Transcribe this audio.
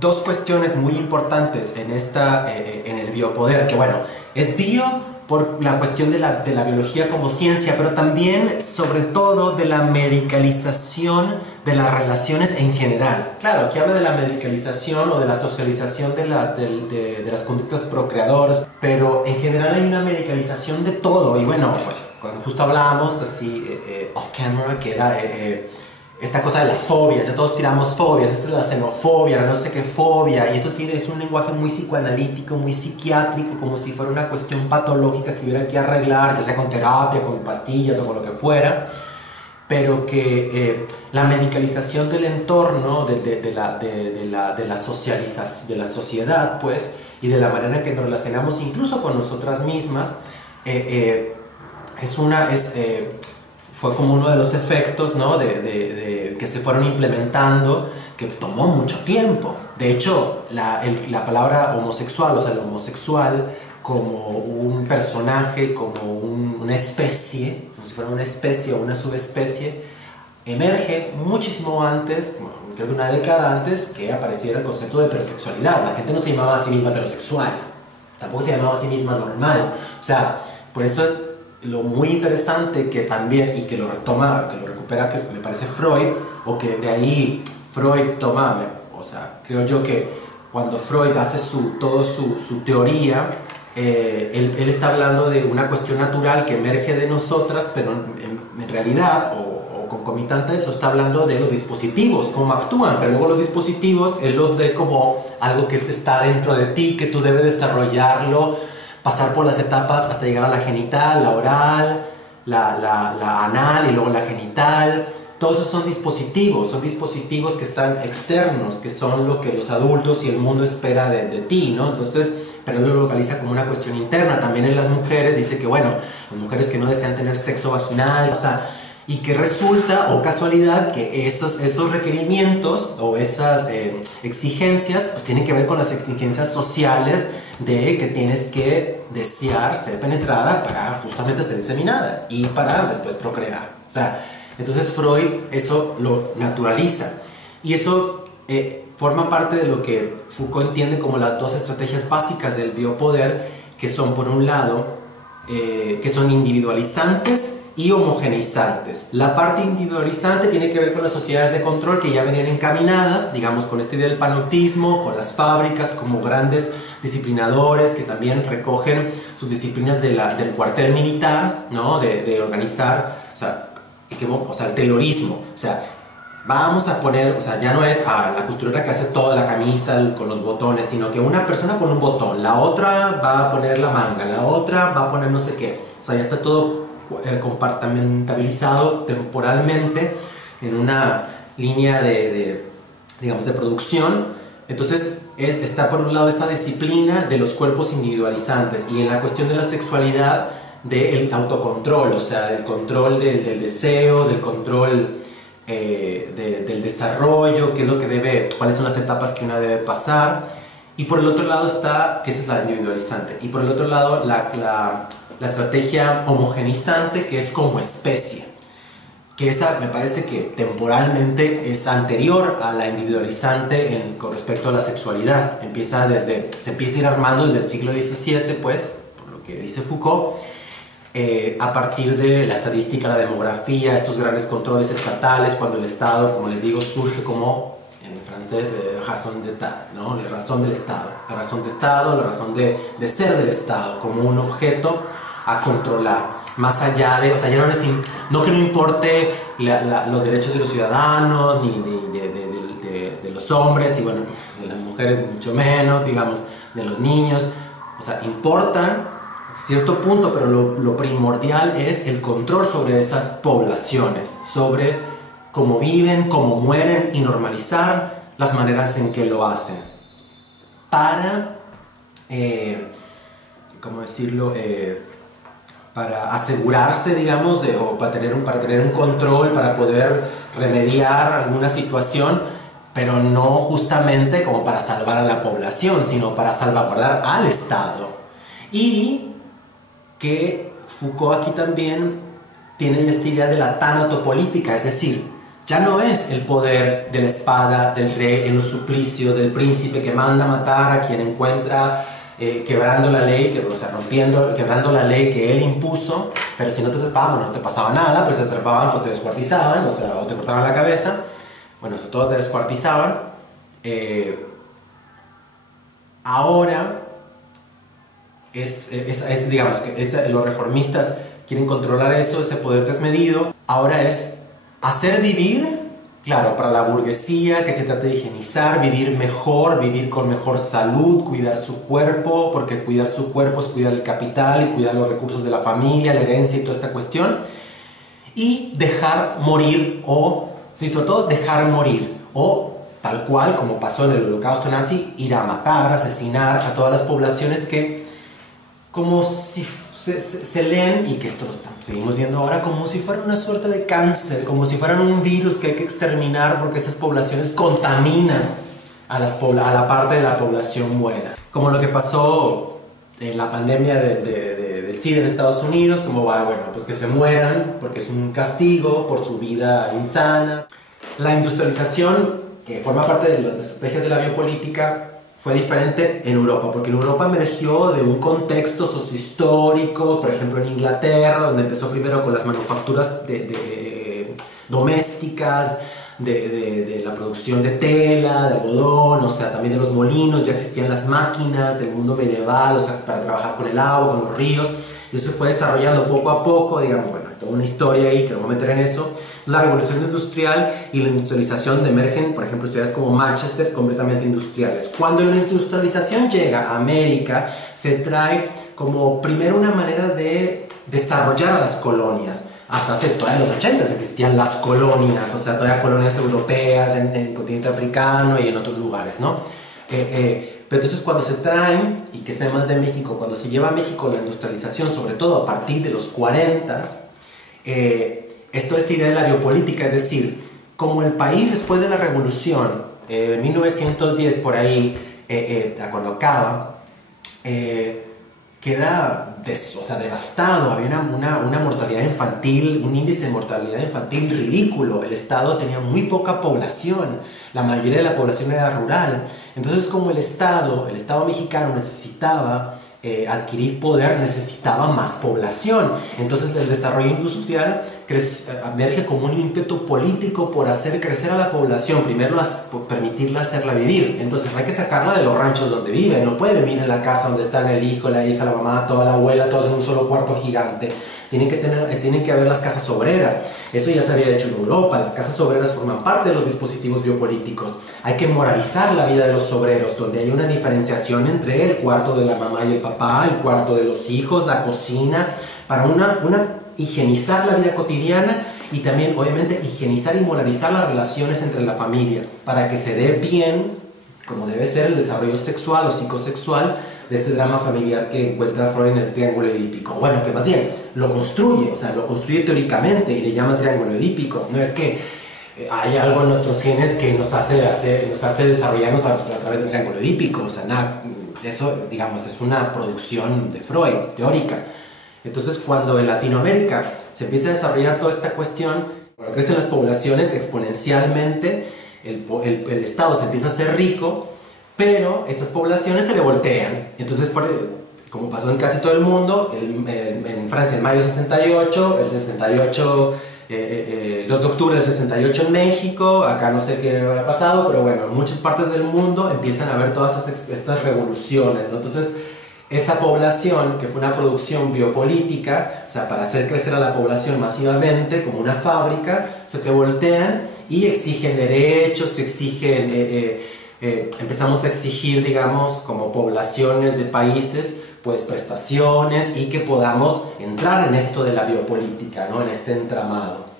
dos cuestiones muy importantes en el biopoder, que bueno, es bio por la cuestión de la biología como ciencia, pero también, sobre todo, de la medicalización de las relaciones en general. Claro, aquí habla de la medicalización o de la socialización de las conductas procreadoras, pero en general hay una medicalización de todo. Y bueno, pues, cuando justo hablábamos así off camera, que era esta cosa de las fobias, ya todos tiramos fobias, esta es la xenofobia, la no sé qué fobia, y eso es un lenguaje muy psicoanalítico, muy psiquiátrico, como si fuera una cuestión patológica que hubiera que arreglar, ya sea con terapia, con pastillas o con lo que fuera, pero que la medicalización del entorno, de la socialización, de la sociedad, pues, y de la manera en que nos relacionamos incluso con nosotras mismas, fue como uno de los efectos, ¿no? Que se fueron implementando, que tomó mucho tiempo. De hecho, la palabra homosexual, o sea, el homosexual como un personaje, como una especie, como si fuera una especie o una subespecie, emerge muchísimo antes, bueno, creo que una década antes, que apareciera el concepto de heterosexualidad. La gente no se llamaba a sí misma heterosexual, tampoco se llamaba a sí misma normal. O sea, por eso lo muy interesante que también, y que lo retoma, que lo recupera, que me parece Freud, o que de ahí Freud toma, o sea, creo yo que cuando Freud hace toda su teoría, él está hablando de una cuestión natural que emerge de nosotras, pero en realidad, o concomitante a eso, está hablando de los dispositivos, cómo actúan, pero luego los dispositivos, él los ve como algo que está dentro de ti, que tú debes desarrollarlo, pasar por las etapas hasta llegar a la genital, la oral, la anal y luego la genital. Todos esos son dispositivos que están externos, que son lo que los adultos y el mundo espera de ti, ¿no? Entonces, pero él lo localiza como una cuestión interna. También en las mujeres dice que, bueno, las mujeres que no desean tener sexo vaginal, o sea, y que resulta, o casualidad, que esos requerimientos o esas exigencias, pues tienen que ver con las exigencias sociales de que tienes que desear ser penetrada para justamente ser inseminada y para después procrear. O sea, entonces Freud eso lo naturaliza. Y eso forma parte de lo que Foucault entiende como las dos estrategias básicas del biopoder, que son, por un lado, que son individualizantes y homogeneizantes. La parte individualizante tiene que ver con las sociedades de control que ya venían encaminadas, digamos, con esta idea del panoptismo, con las fábricas como grandes disciplinadores que también recogen sus disciplinas del cuartel militar, ¿no? De organizar, o sea, el taylorismo, o sea, vamos a poner, o sea, ya no es la costurera que hace toda la camisa con los botones, sino que una persona pone un botón, la otra va a poner la manga, la otra va a poner no sé qué, o sea, ya está todo compartimentalizado temporalmente en una línea digamos, de producción. Entonces está por un lado esa disciplina de los cuerpos individualizantes, y en la cuestión de la sexualidad del autocontrol, o sea, del control del deseo, del control del desarrollo, qué es lo que cuáles son las etapas que una debe pasar. Y por el otro lado está, que esa es la individualizante, y por el otro lado la estrategia homogenizante, que es como especie, que esa me parece que temporalmente es anterior a la individualizante con respecto a la sexualidad. Se empieza a ir armando desde el siglo XVII, pues, por lo que dice Foucault, a partir de la estadística, la demografía, estos grandes controles estatales, cuando el Estado, como les digo, surge como, en francés, raison d'etat, ¿no? La razón del Estado, la razón de Estado, la razón de ser del Estado, como un objeto a controlar, más allá de, o sea, ya no que no importe los derechos de los ciudadanos, ni de los hombres, y bueno, de las mujeres mucho menos, digamos, de los niños, o sea, importan a cierto punto, pero lo primordial es el control sobre esas poblaciones, sobre cómo viven, cómo mueren, y normalizar las maneras en que lo hacen para, ¿cómo decirlo?, para asegurarse, digamos, o para tener un control, para poder remediar alguna situación, pero no justamente como para salvar a la población, sino para salvaguardar al Estado. Y que Foucault aquí también tiene esta idea de la tanatopolítica, es decir, Ya no es el poder de la espada, del rey en los suplicios, del príncipe que manda matar a quien encuentra quebrando la ley, o sea, quebrando la ley que él impuso, pero si no te atrapaban, no te pasaba nada, pero si te atrapaban, pues te descuartizaban, o sea, o te cortaban la cabeza, bueno, sobre todo te descuartizaban. Ahora, digamos, que los reformistas quieren controlar eso, ese poder desmedido. Ahora es hacer vivir, claro, para la burguesía, que se trata de higienizar, vivir mejor, vivir con mejor salud, cuidar su cuerpo, porque cuidar su cuerpo es cuidar el capital y cuidar los recursos de la familia, la herencia y toda esta cuestión. Y dejar morir, o, sí, sobre todo dejar morir, o tal cual, como pasó en el Holocausto nazi, ir a matar, asesinar a todas las poblaciones que, como si se leen, y que esto lo seguimos viendo ahora, como si fueran una suerte de cáncer, como si fueran un virus que hay que exterminar porque esas poblaciones contaminan a la parte de la población buena. Como lo que pasó en la pandemia del SIDA en Estados Unidos, como va, bueno, pues que se mueran porque es un castigo por su vida insana. La industrialización, que forma parte de las estrategias de la biopolítica, fue diferente en Europa, porque en Europa emergió de un contexto sociohistórico, por ejemplo en Inglaterra, donde empezó primero con las manufacturas domésticas, de la producción de tela, de algodón, o sea, también de los molinos, ya existían las máquinas del mundo medieval, o sea, para trabajar con el agua, con los ríos, y eso se fue desarrollando poco a poco, digamos, bueno, hay toda una historia ahí, que no voy a meter en eso. La revolución industrial y la industrialización emergen, por ejemplo, ciudades como Manchester, completamente industriales. Cuando la industrialización llega a América, se trae como primero una manera de desarrollar a las colonias. Hasta hace todavía en los 80 existían las colonias, o sea, todavía colonias europeas en el continente africano y en otros lugares, ¿no? Pero entonces cuando se traen, y que sea más de México, cuando se lleva a México la industrialización, sobre todo a partir de los 40, esto es idea de la biopolítica, es decir, como el país después de la revolución, 1910 por ahí, cuando acaba, queda devastado, había una mortalidad infantil, un índice de mortalidad infantil ridículo, el Estado tenía muy poca población, la mayoría de la población era rural, entonces como el Estado mexicano necesitaba adquirir poder, necesitaba más población. Entonces el desarrollo industrial emerge como un ímpetu político por hacer crecer a la población, primero por permitirla hacerla vivir. Entonces hay que sacarla de los ranchos donde vive, no puede vivir en la casa donde están el hijo, la hija, la mamá, toda la abuela, todos en un solo cuarto gigante. Tienen que haber las casas obreras. Eso ya se había hecho en Europa. Las casas obreras forman parte de los dispositivos biopolíticos. Hay que moralizar la vida de los obreros, donde hay una diferenciación entre el cuarto de la mamá y el papá, el cuarto de los hijos, la cocina, para higienizar la vida cotidiana y también, obviamente, higienizar y moralizar las relaciones entre la familia, para que se dé bien, como debe ser, el desarrollo sexual o psicosexual de este drama familiar que encuentra Freud en el triángulo edípico. Bueno, que más bien lo construye, o sea, lo construye teóricamente y le llama triángulo edípico. No es que hay algo en nuestros genes que nos hace desarrollarnos a través del triángulo edípico, o sea, nada, eso, digamos, es una producción de Freud, teórica. Entonces, cuando en Latinoamérica se empieza a desarrollar toda esta cuestión, cuando crecen las poblaciones exponencialmente, el Estado se empieza a hacer rico, pero estas poblaciones se le voltean. Entonces, como pasó en casi todo el mundo, en Francia en mayo del 68, el 68, 2 de octubre del 68 en México, acá no sé qué habrá pasado, pero bueno, en muchas partes del mundo empiezan a haber todas estas revoluciones, ¿no? Entonces, esa población, que fue una producción biopolítica, o sea, para hacer crecer a la población masivamente, como una fábrica, se te voltean y exigen derechos, empezamos a exigir, digamos, como poblaciones de países, pues prestaciones y que podamos entrar en esto de la biopolítica, ¿no? En este entramado.